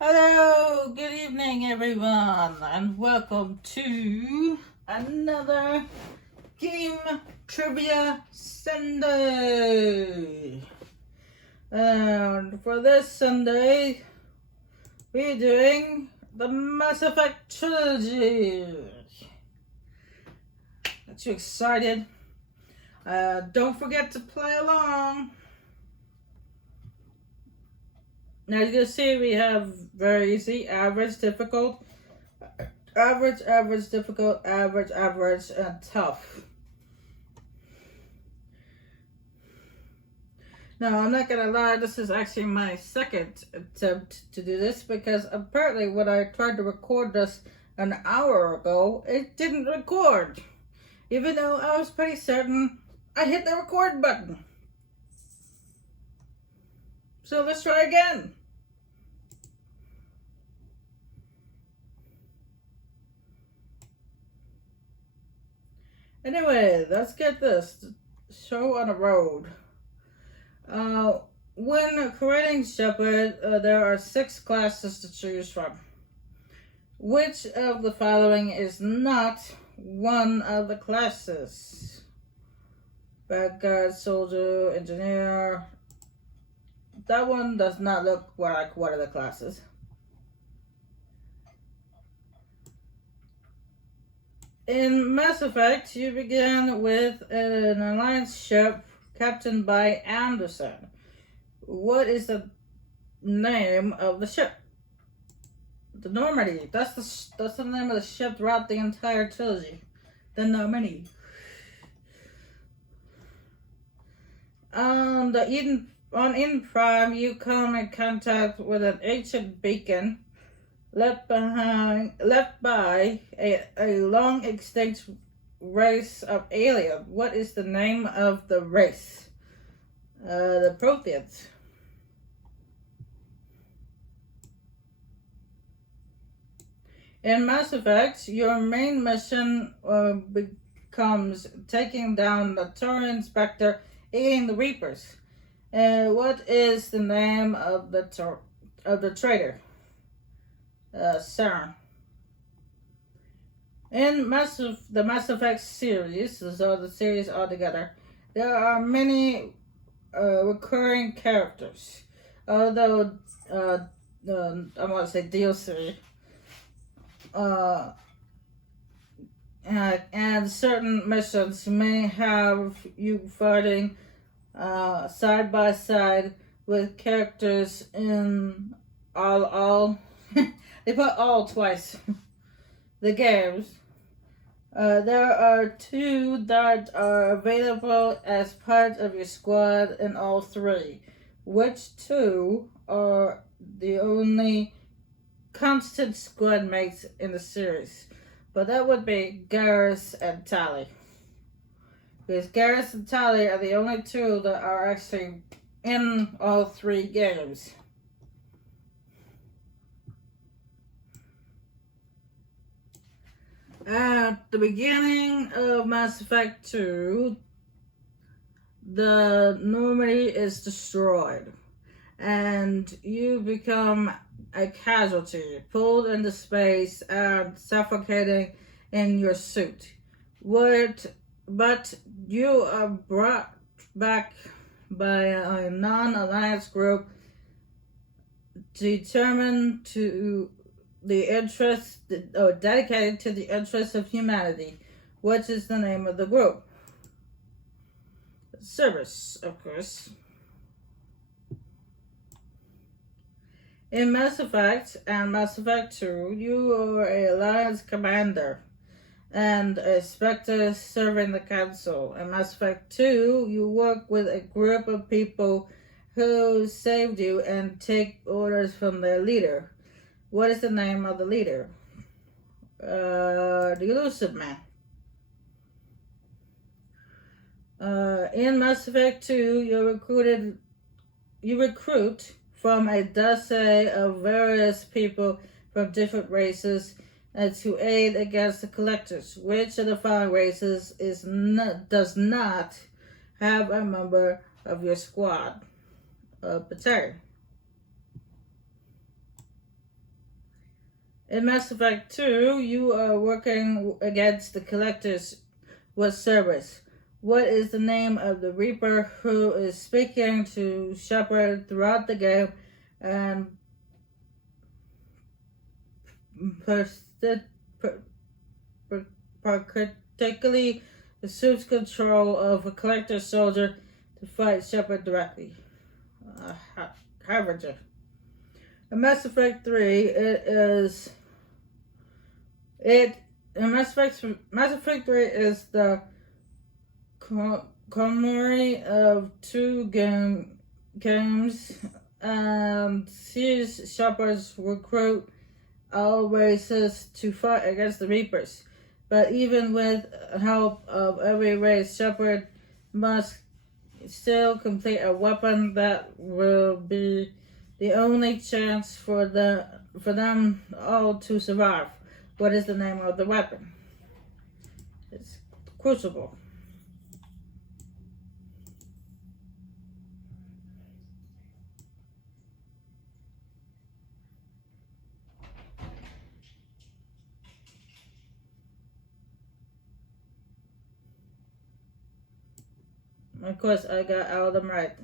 Hello, good evening, everyone, and welcome to another Game Trivia Sunday. And for this Sunday, we're doing the Mass Effect Trilogy. Aren't you excited? Don't forget to play along. Now you can see we have very easy, average, difficult, average, difficult, average, and tough. Now I'm not gonna lie, this is actually my second attempt to do this because apparently when I tried to record this an hour ago, it didn't record. Even though I was pretty certain I hit the record button. So let's try again. Anyway, let's get this show on the road. When creating Shepard, there are 6 classes to choose from. Which of the following is not one of the classes? Bad guy, soldier, engineer. That one does not look like one of the classes. In Mass Effect, you begin with an Alliance ship captained by Anderson. What is the name of the ship? The Normandy. That's the name of the ship throughout the entire trilogy. The Normandy. On Eden Prime, you come in contact with an ancient beacon left by a long extinct race of aliens. What is the name of the race? The Protheans. In Mass Effect, your main mission becomes taking down the Turian Spectre, eating the Reapers. What is the name of the traitor? Saren. In the Mass Effect series, so the series altogether, there are many recurring characters. Although, I want to say DLC. And certain missions may have you fighting side by side with characters in all they put all twice the games. There are 2 that are available as part of your squad in all 3. Which 2 are the only constant squad mates in the series? But that would be Garrus and Tali. Because Garrus and Tali are the only 2 that are actually in all 3 games. At the beginning of Mass Effect 2, the Normandy is destroyed, and you become a casualty, pulled into space and suffocating in your suit. But you are brought back by a non-alliance group determined to dedicated to the interests of humanity. What is the name of the group? Service, of course. In Mass Effect and Mass Effect 2, you are a Alliance commander and a Spectre serving the Council. In Mass Effect 2, you work with a group of people who saved you and take orders from their leader. What is the name of the leader? The Elusive Man. In Mass Effect 2, you recruit from a dossier of various people from different races to aid against the Collectors. Which of the following races does not have a member of your squad? Battalion. In Mass Effect 2, you are working against the Collectors with Cerberus. What is the name of the Reaper who is speaking to Shepard throughout the game and particularly assumes control of a Collector soldier to fight Shepard directly? Harbinger. In Mass Effect 3, Mass Effect 3 is the summary of two games and sees Shepard's recruit all races to fight against the Reapers. But even with help of every race, Shepard must still complete a weapon that will be the only chance for them all to survive. What is the name of the weapon? It's Crucible. Of course, I got all of them right.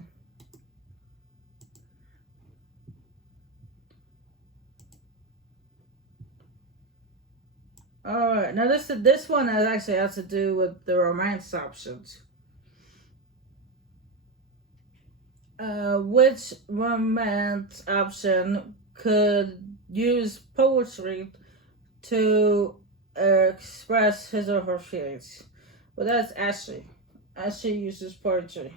Alright, now this one actually has to do with the romance options. Which romance option could use poetry to express his or her feelings? Well, that's Ashley. Ashley uses poetry.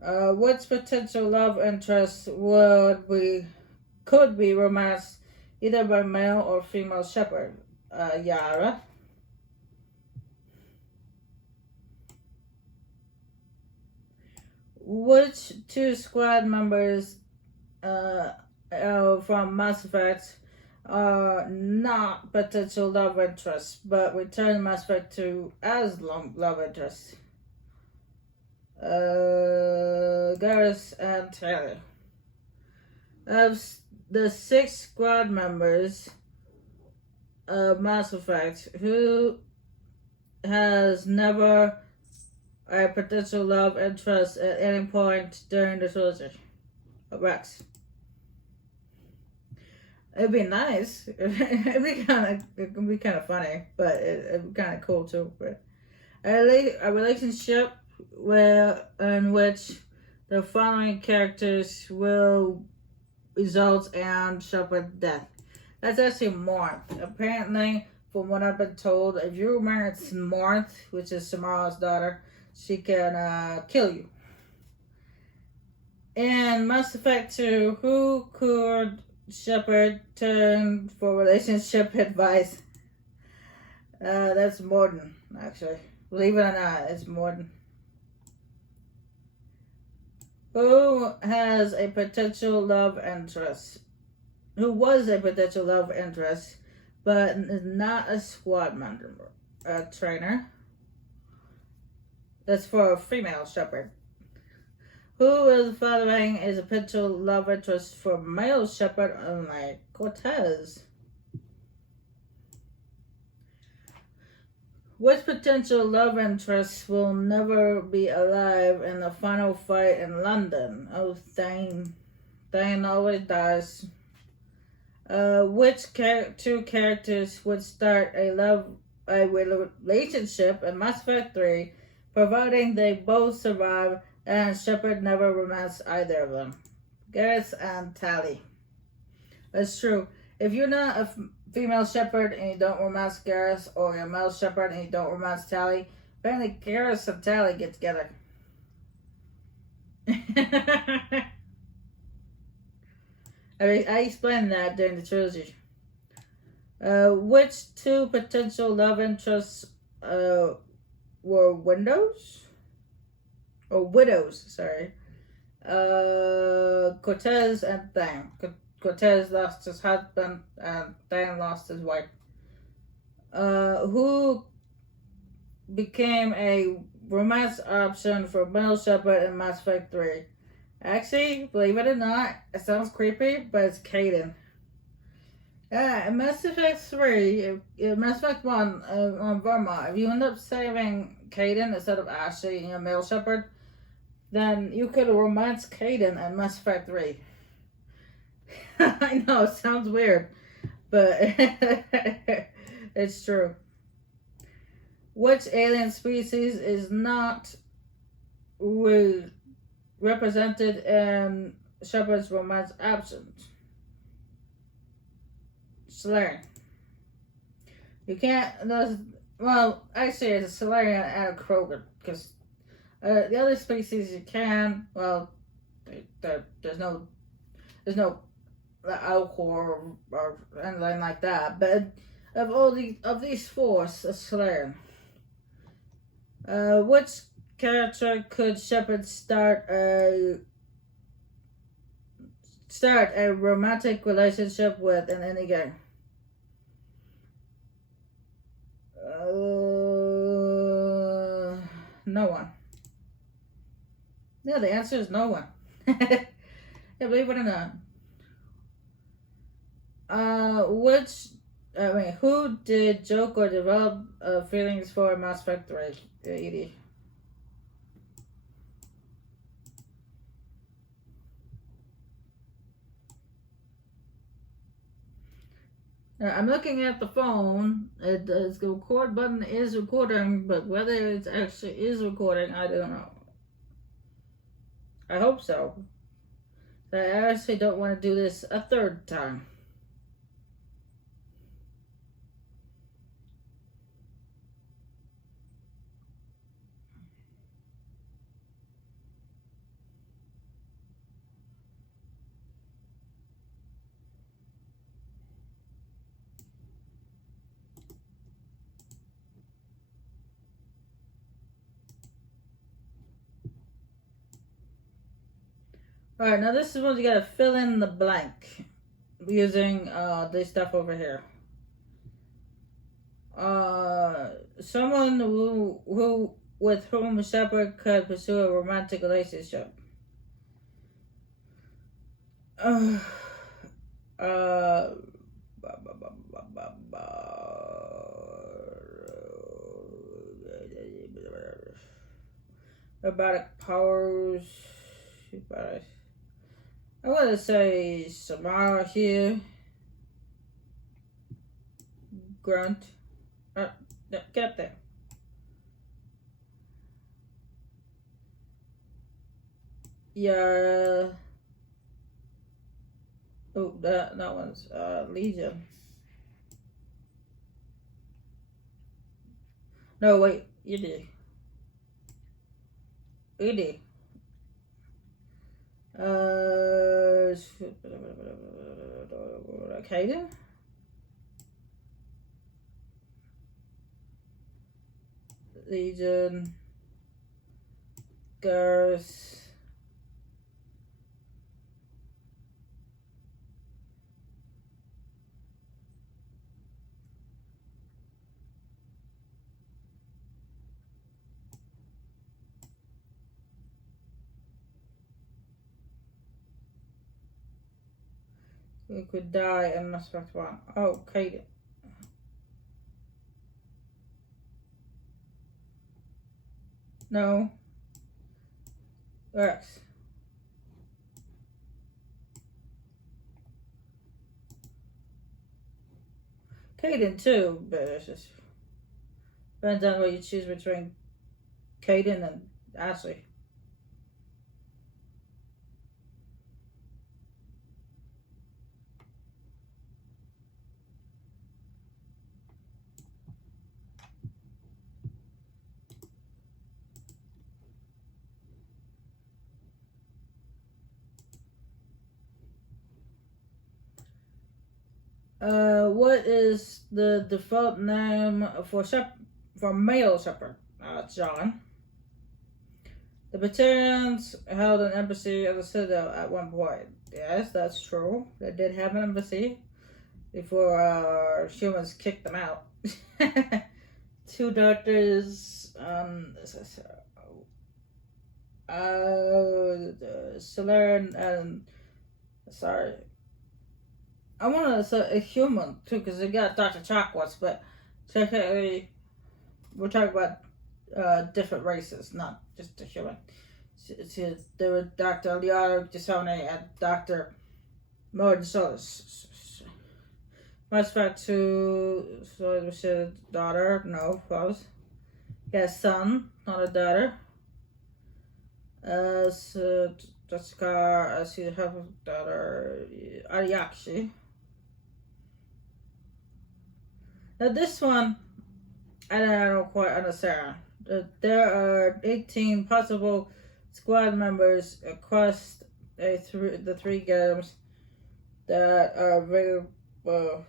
Which potential love interest could be romanced either by male or female Shepard? Yara. Which two squad members from Mass Effect are not potential love interests, but return Mass Effect 2 as love interests? Garrus and Taylor. Of the 6 squad members of Mass Effect, who has never a potential love interest at any point during the trilogy? Rex. It'd be nice. It'd be kind of funny, but it'd be kind of cool too. But a relationship in which the following characters will result in Shepard's death. That's actually Morth. Apparently, from what I've been told, if you marry Morth, which is Samara's daughter, she can kill you. In Mass Effect 2, who could Shepard turn for relationship advice? That's Morden, actually. Believe it or not, it's Morden. Who has a potential love interest? Who was a potential love interest, but is not a squad member? A trainer. That's for a female Shepard. Who is following is a potential love interest for male Shepard, unlike Cortez? Which potential love interest will never be alive in the final fight in London? Oh, Thane. Thane always dies. Which two characters would start a relationship in Mass Effect 3, providing they both survive and Shepard never romanced either of them? Garrus and Tali. That's true. If you're not a female Shepard and you don't romance Garrus, or you're a male Shepard and you don't romance Tali, apparently Garrus and Tali get together. I explained that during the trilogy. Which two potential love interests were widows? Sorry. Cortez and Thane. Cortez lost his husband and Thane lost his wife. Who became a romance option for male Shepard in Mass Effect 3? Actually, believe it or not, it sounds creepy, but it's Caden. Mass Effect 3, Mass Effect 1 on Burma, if you end up saving Caden instead of Ashley and your male shepherd, then you could romance Caden in Mass Effect 3. I know, it sounds weird, but it's true. Which alien species is not represented in Shepard's romance options? Solarian. You can't. Well, actually, it's a Solarian and a Krogan because the other species you can. Well, there's no alcohol or anything like that. But of these four, a Solarian. Which character could Shepard start a romantic relationship with in any game? No one. Yeah, the answer is no one. Yeah, believe it or not. Who did Joker develop feelings for in Mass Effect 3? Edie. I'm looking at the phone. The record button is recording, but whether it actually is recording, I don't know. I hope so. I actually don't want to do this a third time. Alright, now this is when you gotta fill in the blank using this stuff over here. Someone who with whom Shepard could pursue a romantic relationship. Uh, robotic powers. I want to say Samara here. Grunt. Get there. Yeah. Oh, that one's Legion. No, wait. Edie. Kaden? Legion. Garth. We could die in Mass Effect 1. Oh, Kaden. No. Rex. Kaden too, but it's just depends on what you choose between Kaden and Ashley. What is the default name for male shepherd? John. The Batarians held an embassy at the Citadel at one point. Yes, that's true. They did have an embassy before humans kicked them out. Two doctors, Solern and sorry. I want to say a human too, because they got Dr. Chocolates, but technically we're talking about different races, not just a human. There were Dr. Liara Gisone and Dr. Morton Solis. Matter of fact, so we said daughter, no, false. Yes, son, not a daughter. So Jessica, she have a daughter, Ariakshi. Now this one, I don't quite understand. There are 18 possible squad members across the three games that are available.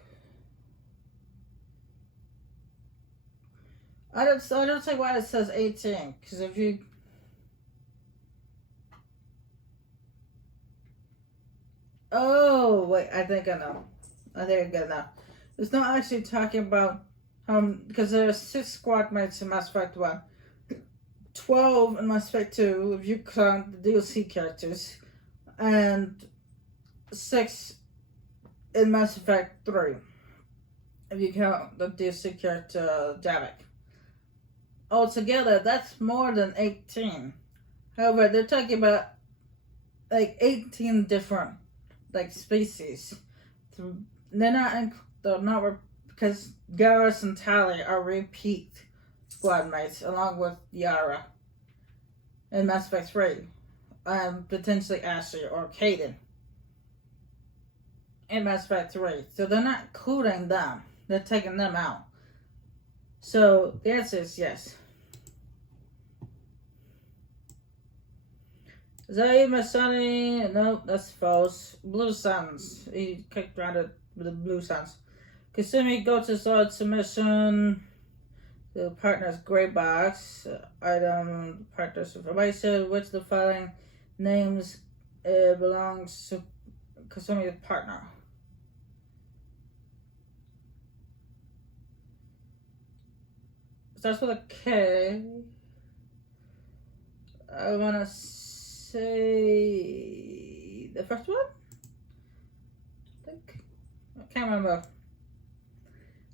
I don't see why it says 18, because if you wait, I think I know. I think I get it now. It's not actually talking about because there are 6 squad mates in Mass Effect 1, 12 in Mass Effect 2 if you count the DLC characters, and 6 in Mass Effect 3 if you count the DLC character Javik. Altogether, that's more than 18. However, they're talking about like 18 different like species. They're not because Garrus and Tali are repeat squad mates along with Yara in Mass Effect 3, and potentially Ashley or Kaden in Mass Effect 3. So they're not including them. They're taking them out. So the answer is yes. Zaid Masani, no, that's false. Blue Suns. He kicked around it with the Blue Suns. Kasumi go to sword submission. The partner's gray box. Item partner's information. Which of the following names belongs to Kasumi's partner? Starts with a K. I wanna say the first one? I think. I can't remember.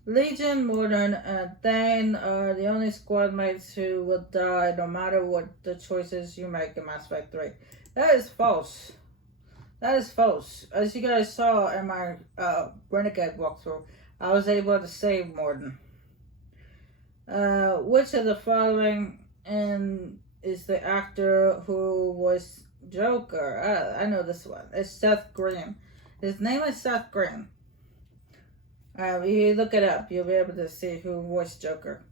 Legion, Mordin, and Thane are the only squad mates who will die no matter what the choices you make in Mass Effect 3. That is false. That is false. As you guys saw in my Renegade walkthrough, I was able to save Mordin. Which of the following is the actor who was Joker? I know this one. It's Seth Green. His name is Seth Green. If you look it up, you'll be able to see who voiced Joker.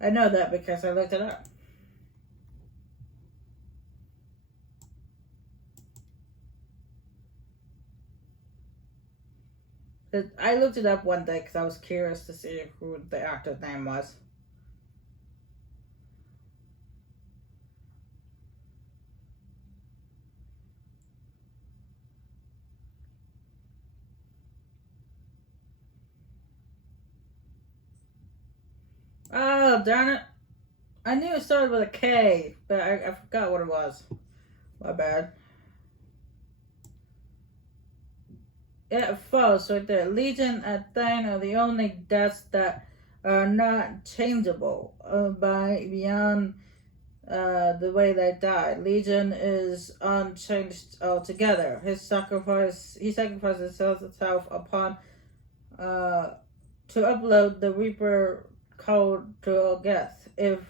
I know that because I looked it up. I looked it up one day because I was curious to see who the actor's name was. Oh, darn it. I knew it started with a K, but I forgot what it was. My bad. Yeah, false right there. Legion and Thane are the only deaths that are not changeable beyond the way they died. Legion is unchanged altogether. He sacrificed himself upon to upload the Reaper code to Geth. If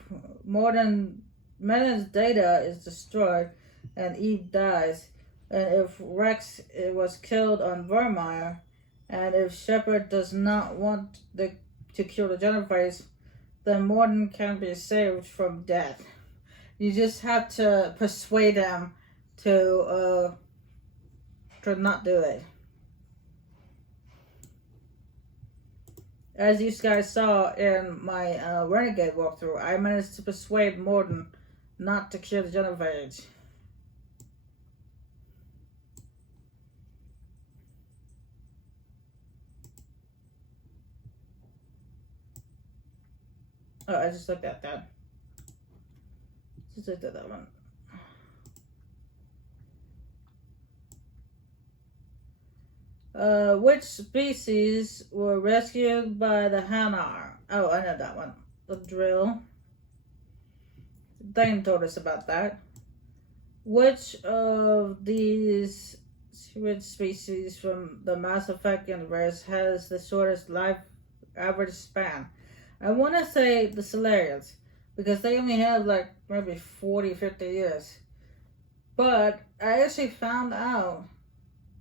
more than Menon's data is destroyed and Eve dies, and if Rex was killed on Vermeer, and if Shepard does not want to kill the Genophage, then Mordin can be saved from death. You just have to persuade him to not do it. As you guys saw in my Renegade walkthrough, I managed to persuade Mordin not to kill the Genophage. Oh, I just looked at that. Just looked at that one. Which species were rescued by the Hanar? Oh, I know that one. The drill. Dane told us about that. Which of these which species from the Mass Effect universe has the shortest life average span? I want to say the Solarians, because they only have like maybe 40, 50 years. But I actually found out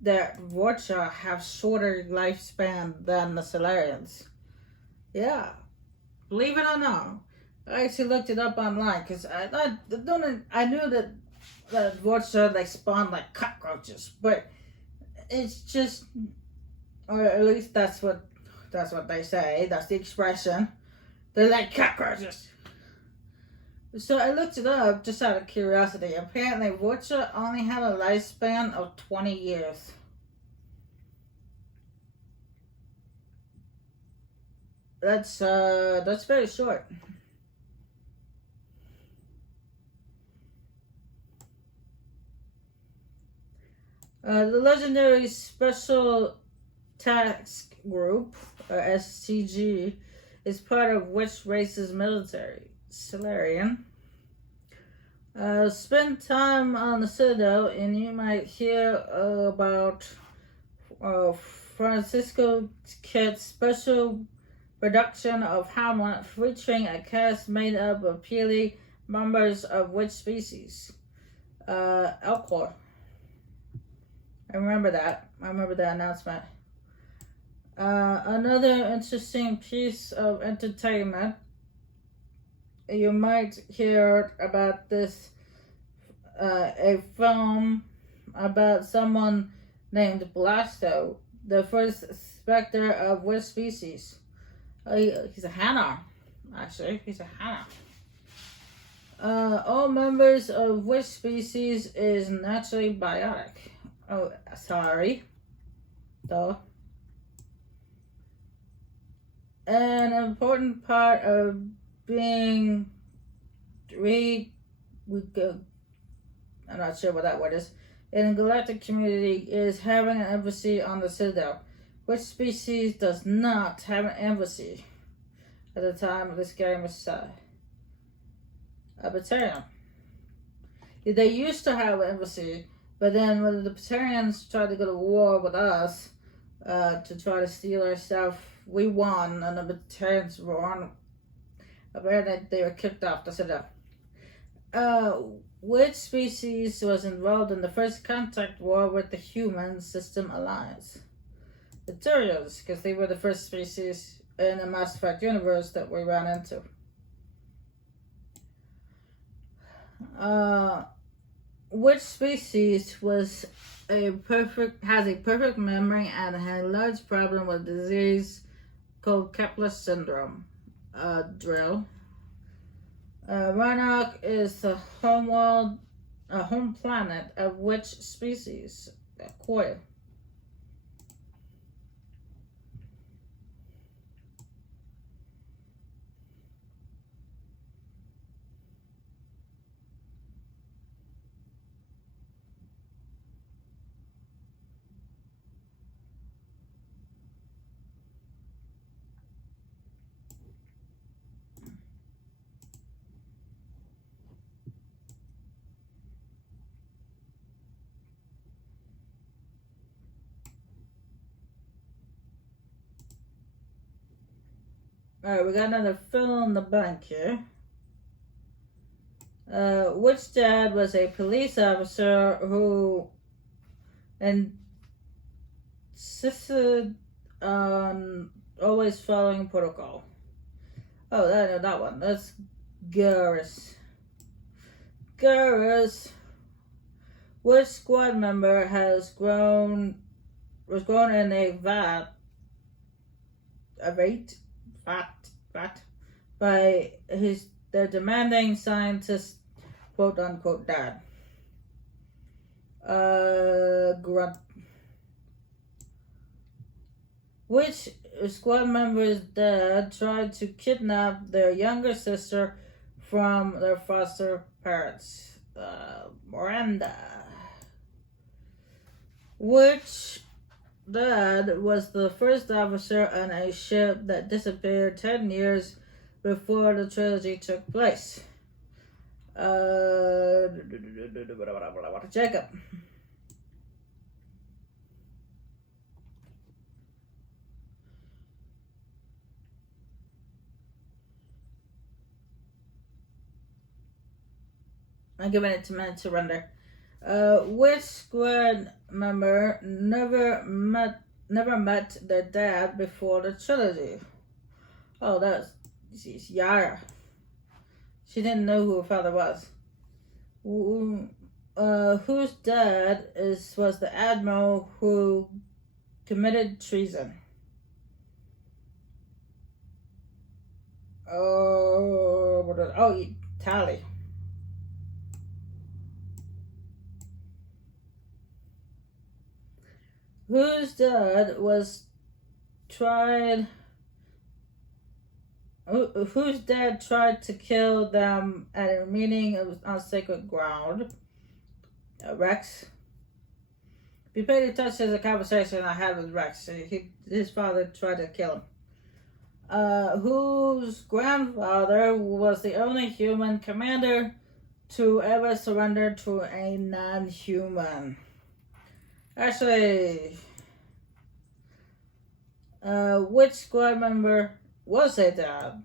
that Vorcha have shorter lifespan than the Solarians. Yeah, believe it or not. I actually looked it up online because I knew that Vorcha they spawn like cockroaches, but it's just, or at least that's what they say. That's the expression. They're like cockroaches. So I looked it up just out of curiosity. Apparently, Vorcha only have a lifespan of 20 years. That's very short. The legendary Special Task Group, or STG, is part of which race's military? Solarian. Spend time on the Citadel and you might hear about Francisco Kit's special production of Hamlet featuring a cast made up of purely members of which species? Elcor. I remember that. I remember that announcement. Another interesting piece of entertainment. You might hear about this, a film about someone named Blasto, the first specter of which species? He's a Hanar, actually. He's a Hanar. All members of which species is naturally biotic? Oh, sorry. Duh. An important part of being I'm not sure what that word is, in the galactic community is having an embassy on the Citadel. Which species does not have an embassy at the time this game is set? A Batarian. They used to have an embassy, but then when the Batarians tried to go to war with us to try to steal our stuff, we won, and the Batarians won. Apparently, they were kicked off the Citadel. Which species was involved in the first contact war with the Human System Alliance? The Turians, because they were the first species in the Mass Effect universe that we ran into. Which species has a perfect memory and had a large problem with a disease called Kepler syndrome? Drill. Rhynoc is the home planet of which species? Coil. Alright, we got another fill in the blank here. Which dad was a police officer who insisted on always following protocol? Oh, I know that one. That's Garrus. Garrus. Which squad member was grown in a vat by their demanding scientist, quote unquote, dad? Grunt. Which squad member's dad tried to kidnap their younger sister from their foster parents? Miranda. Which dad was the first officer on a ship that disappeared 10 years before the trilogy took place. Jacob. I'm giving it a minute to render. Which squad member never met their dad before the trilogy? Oh, she's Yara. She didn't know who her father was. Whose dad was the admiral who committed treason? Tally. Whose dad tried to kill them at a meeting on sacred ground? Rex. If you paid attention to the conversation I had with Rex, his father tried to kill him. Whose grandfather was the only human commander to ever surrender to a non-human? Actually, which squad member was a dad?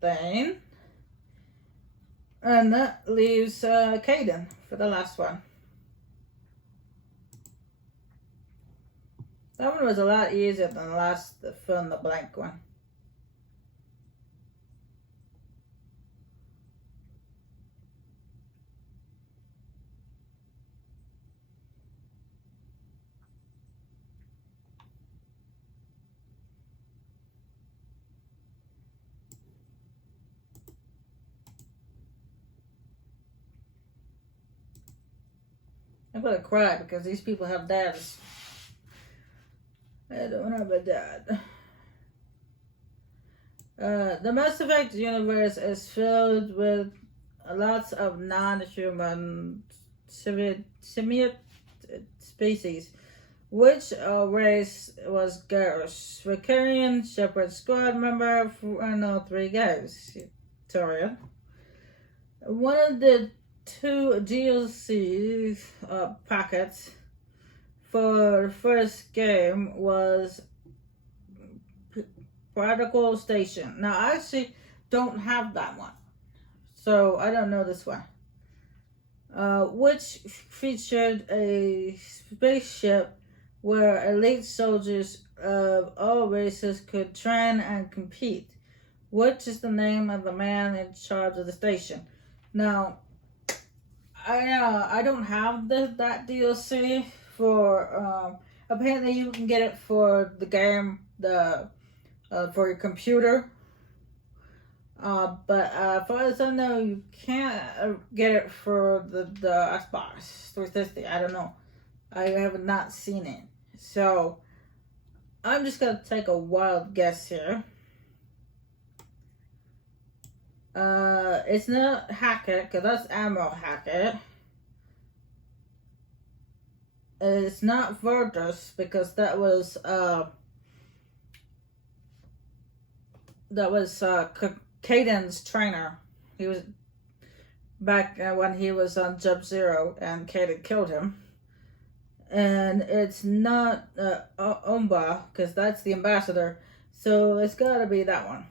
Thane. And that leaves Caden for the last one. That one was a lot easier than the fill in the blank one. I'm gonna cry because these people have dads. I don't have a dad. The Mass Effect universe is filled with lots of non-human simian species. Which race was Garrus? Vicarian, Shepherd Squad member, 3 guys. Torian. One of the 2 DLC packets for the first game was Prodigal Station. Now, I actually don't have that one, so I don't know this one. Which featured a spaceship where elite soldiers of all races could train and compete. Which is the name of the man in charge of the station? Now, I don't have that DLC for. Apparently, you can get it for the game, for your computer. But as far as I know, you can't get it for the Xbox 360. I don't know. I have not seen it. So, I'm just going to take a wild guess here. It's not Hackett, because that's Admiral Hackett. It's not Virtus, because that was Caden's trainer. He was back when he was on Sub Zero, and Caden killed him. And it's not Omba, because that's the ambassador. So it's got to be that one.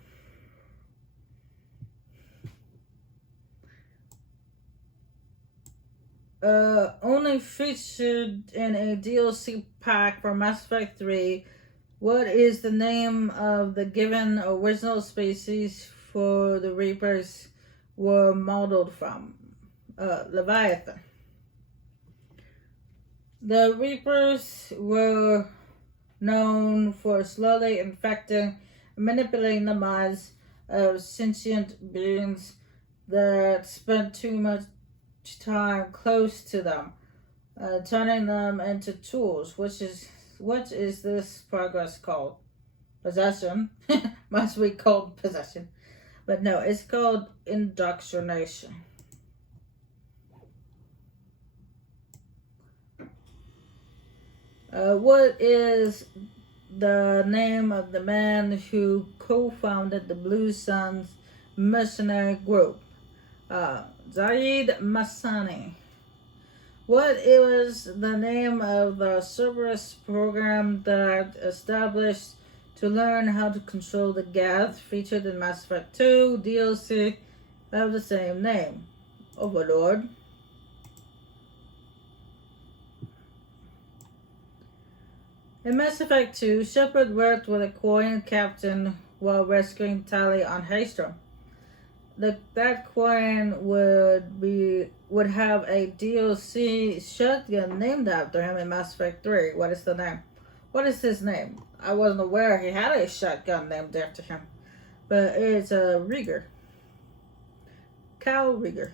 Only featured in a DLC pack for Mass Effect 3. What is the name of the given original species for the Reapers were modeled from? Leviathan. The Reapers were known for slowly infecting and manipulating the minds of sentient beings that spent too much time close to them, turning them into tools. What is this progress called? Possession. Must be called possession, but no, it's called indoctrination. What is the name of the man who co-founded the Blue Suns missionary group? Zaid Masani. What was the name of the Cerberus program that established to learn how to control the gas featured in Mass Effect 2 DLC of the same name? Overlord. In Mass Effect 2, Shepard worked with a Quarian captain while rescuing Tali on Haystrom. That Quarian would have a DLC shotgun named after him in Mass Effect 3. What is the name? What is his name? I wasn't aware he had a shotgun named after him. But it's a Rieger. Cal Rieger.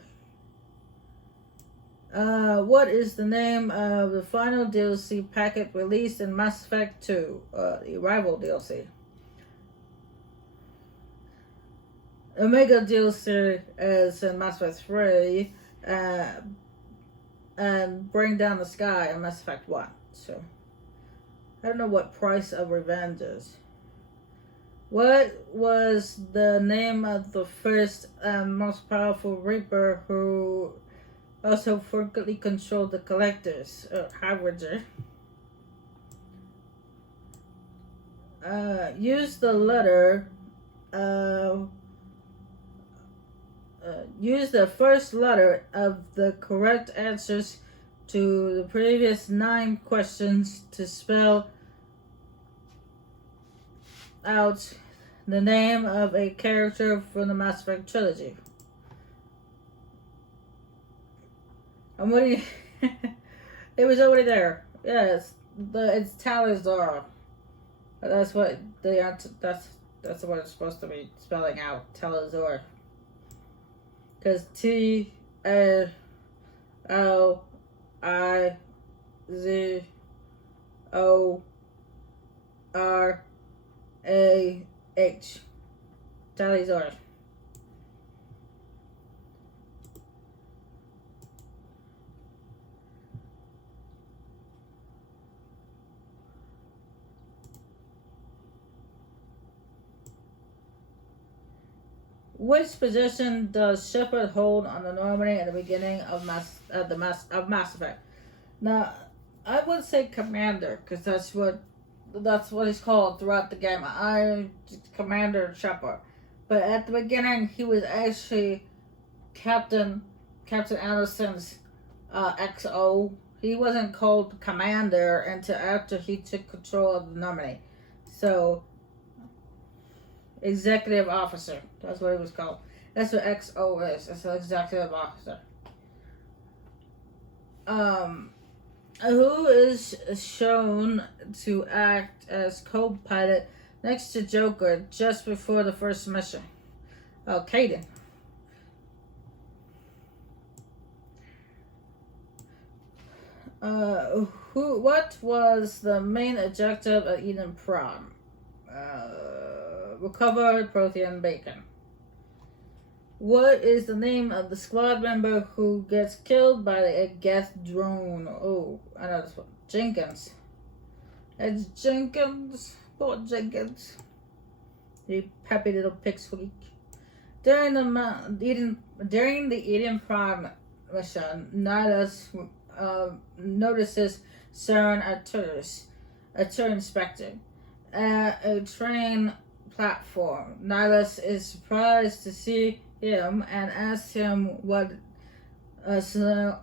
What is the name of the final DLC packet released in Mass Effect 2? The Arrival DLC. Omega DLC is in Mass Effect 3, and Bring Down the Sky in Mass Effect 1. So, I don't know what Price of Revenge is. What was the name of the first and most powerful Reaper who also frequently controlled the Collectors? Harbinger. Use the letter. Use the first letter of the correct answers to the previous 9 questions to spell out the name of a character from the Mass Effect trilogy. And what do you... It was already there. Yes, it's Talizora. That's what the answer. That's what it's supposed to be spelling out. Talizora. Because T-A-L-I-Z-O-R-A-H. Talizora. Which position does Shepard hold on the Normandy at the beginning of Mass Effect? Now, I would say Commander, because that's what he's called throughout the game. Commander Shepard, but at the beginning he was actually Captain Anderson's XO. He wasn't called Commander until after he took control of the Normandy. So. Executive Officer. That's what it was called. That's what XO is. It's an Executive Officer. Who is shown to act as co-pilot next to Joker just before the first mission? Oh, Kaidan. What was the main objective of Eden Prime? Recover Prothean bacon. What is the name of the squad member who gets killed by a gas drone? Oh, I know this one. Jenkins. It's Jenkins. Poor Jenkins. You happy little pipsqueak. During the Eden Prime mission, Nihilus notices Saren Arturus, a turret inspector, at a train platform. Nihilus is surprised to see him and asks him what Saren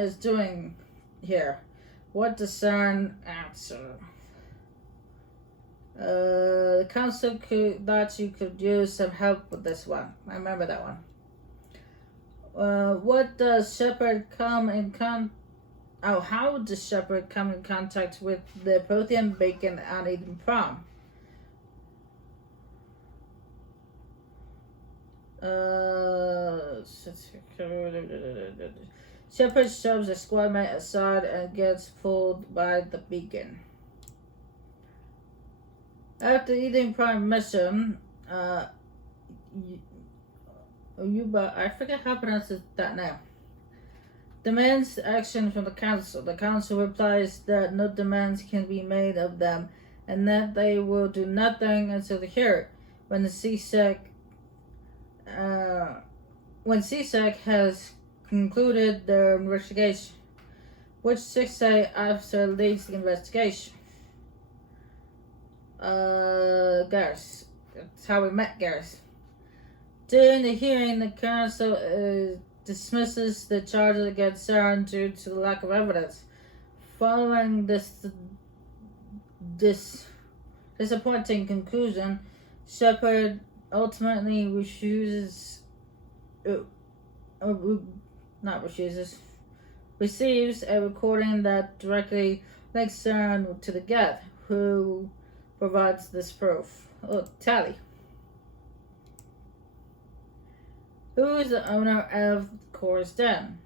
is doing here. What does Saren answer? The council thought you could use some help with this one. I remember that one. What does Shepard come in how does Shepard come in contact with the Prothean bacon on Eden Prime? Shepard shoves a squad mate aside and gets pulled by the beacon. After Eden Prime mission, I forget how to pronounce that name. demands action from the council. The council replies that no demands can be made of them and that they will do nothing until they hear it. When CSEC has concluded their investigation, which 6A officer leads the investigation? Garrus. That's how we met Garrus. During the hearing, the council dismisses the charges against Saren due to the lack of evidence. Following this disappointing conclusion, Shepard ultimately receives a recording that directly links Saren to the Geth, who provides this proof. Tally. Who is the owner of Cora's Den?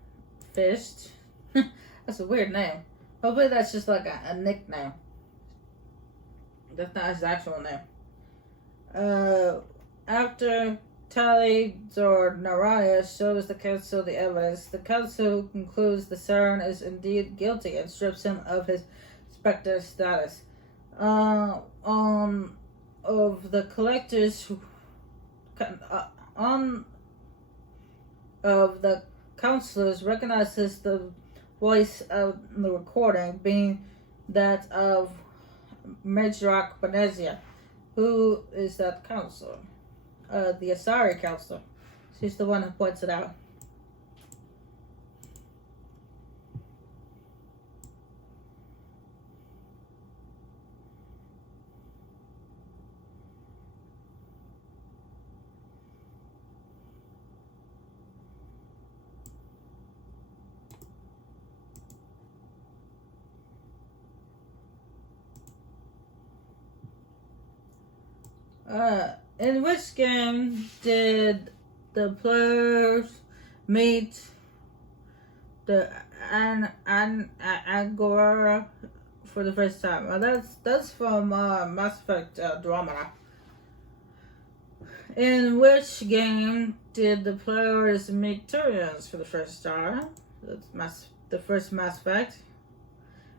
Fist. That's a weird name. Hopefully that's just like a nickname. That's not his actual name. After Tali or Naraya shows the council the evidence, the council concludes the Saren is indeed guilty and strips him of his Spectre status. Of the collectors of the counselors recognizes the voice of the recording being that of Medrock Benezia. Who is that counselor? The Asari counselor. She's the one who points it out. In which game did the players meet the Angora for the first time? That's from Mass Effect Andromeda. In which game did the players meet Turians for the first time? That's the first Mass Effect.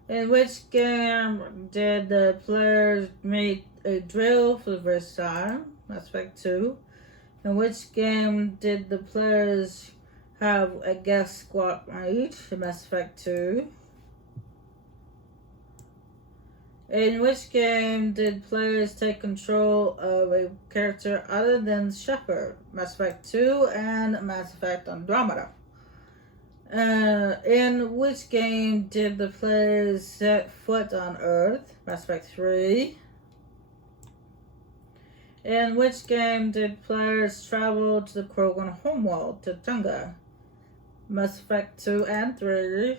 In which game did the players meet a drill for the first time? Mass Effect 2. In which game did the players have a guest squad mate? Mass Effect 2. In which game did players take control of a character other than Shepard? Mass Effect 2 and Mass Effect Andromeda. In which game did the players set foot on Earth? Mass Effect 3. In which game did players travel to the Krogan homeworld, to Tunga? Mass Effect 2 and 3.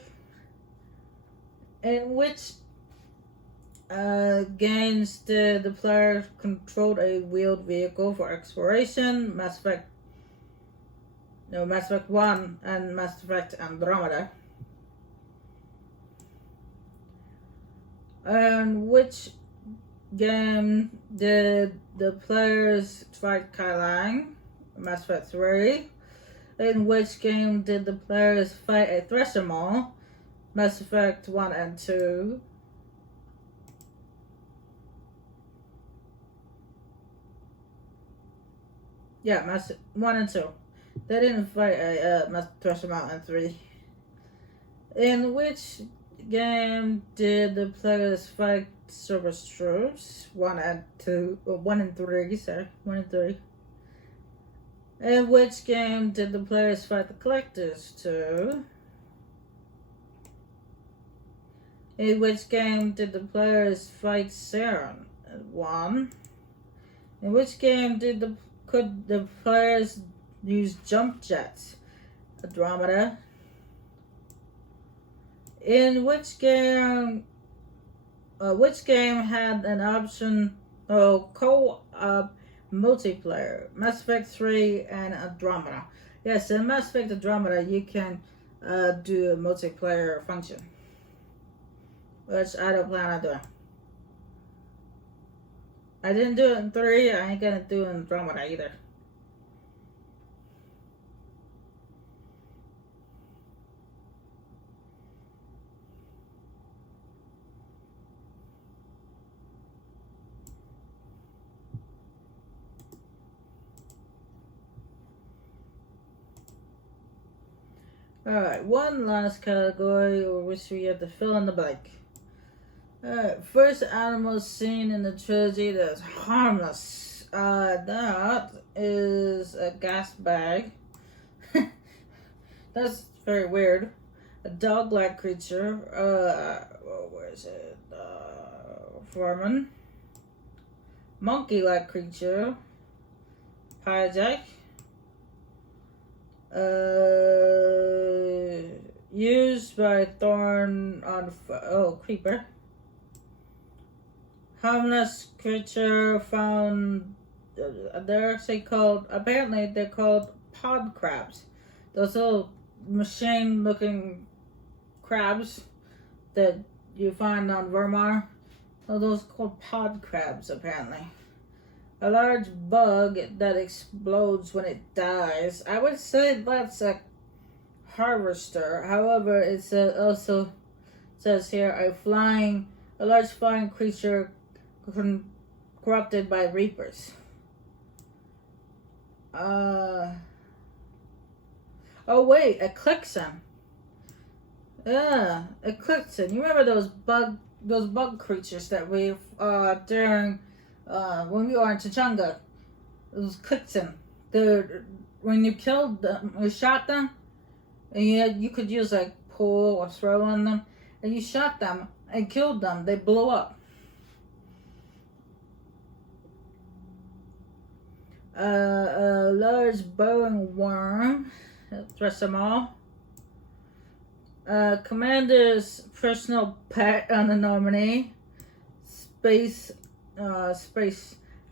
In which games did the players control a wheeled vehicle for exploration? Mass Effect 1 and Mass Effect Andromeda. And which game did the players fight Kai Lang? Mass Effect 3. In which game did the players fight a Thresher Maw? Mass Effect 1 and 2. Yeah, Mass 1 and 2. They didn't fight a Thresher Maw and 3. In which game did the players fight Service Troops? 1 and 3. In which game did the players fight the Collectors? 2. In which game did the players fight Saren? 1. In which game could the players use jump jets? Andromeda. In which game had an option co-op multiplayer? Mass Effect 3 and Andromeda. Yes, in Mass Effect Andromeda you can do a multiplayer function, which I don't plan on doing. I didn't do it in 3, I ain't gonna do it in Andromeda either. Alright, one last category which we have to fill in the blank. Alright, first animal seen in the trilogy that is harmless. That is a gas bag. That's very weird. A dog-like creature. Where is it? Vermin. Monkey-like creature. Hijack. Used by thorn on creeper. Harmless creature found. They're actually called. Apparently, they're called pod crabs. Those little machine-looking crabs that you find on Vermar. Those called pod crabs, apparently. A large bug that explodes when it dies. I would say that's a harvester. However, it also says here a large flying creature corrupted by reapers. Oh wait, a Clixon. Yeah, a Clixon. You remember those bug creatures that we during when we were in Chachunga? It was Clixon. When you killed them, you shot them, and you could use like pull or throw on them, and you shot them and killed them. They blew up. A large burrowing worm. Dress them all. Commander's personal pet on the Normandy. Space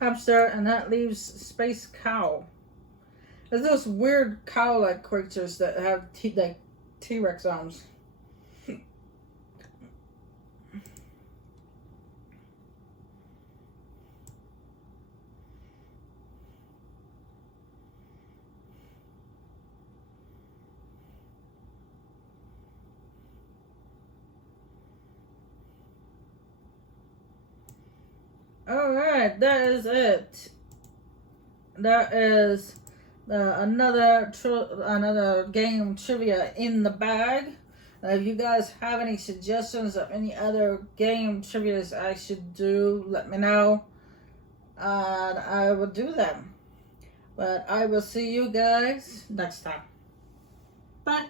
hamster, and that leaves space cow. There's those weird cow-like creatures that have like T-Rex arms. Alright, that is it. That is another game trivia in the bag. If you guys have any suggestions of any other game trivias I should do, let me know. And I will do them. But I will see you guys next time. Bye.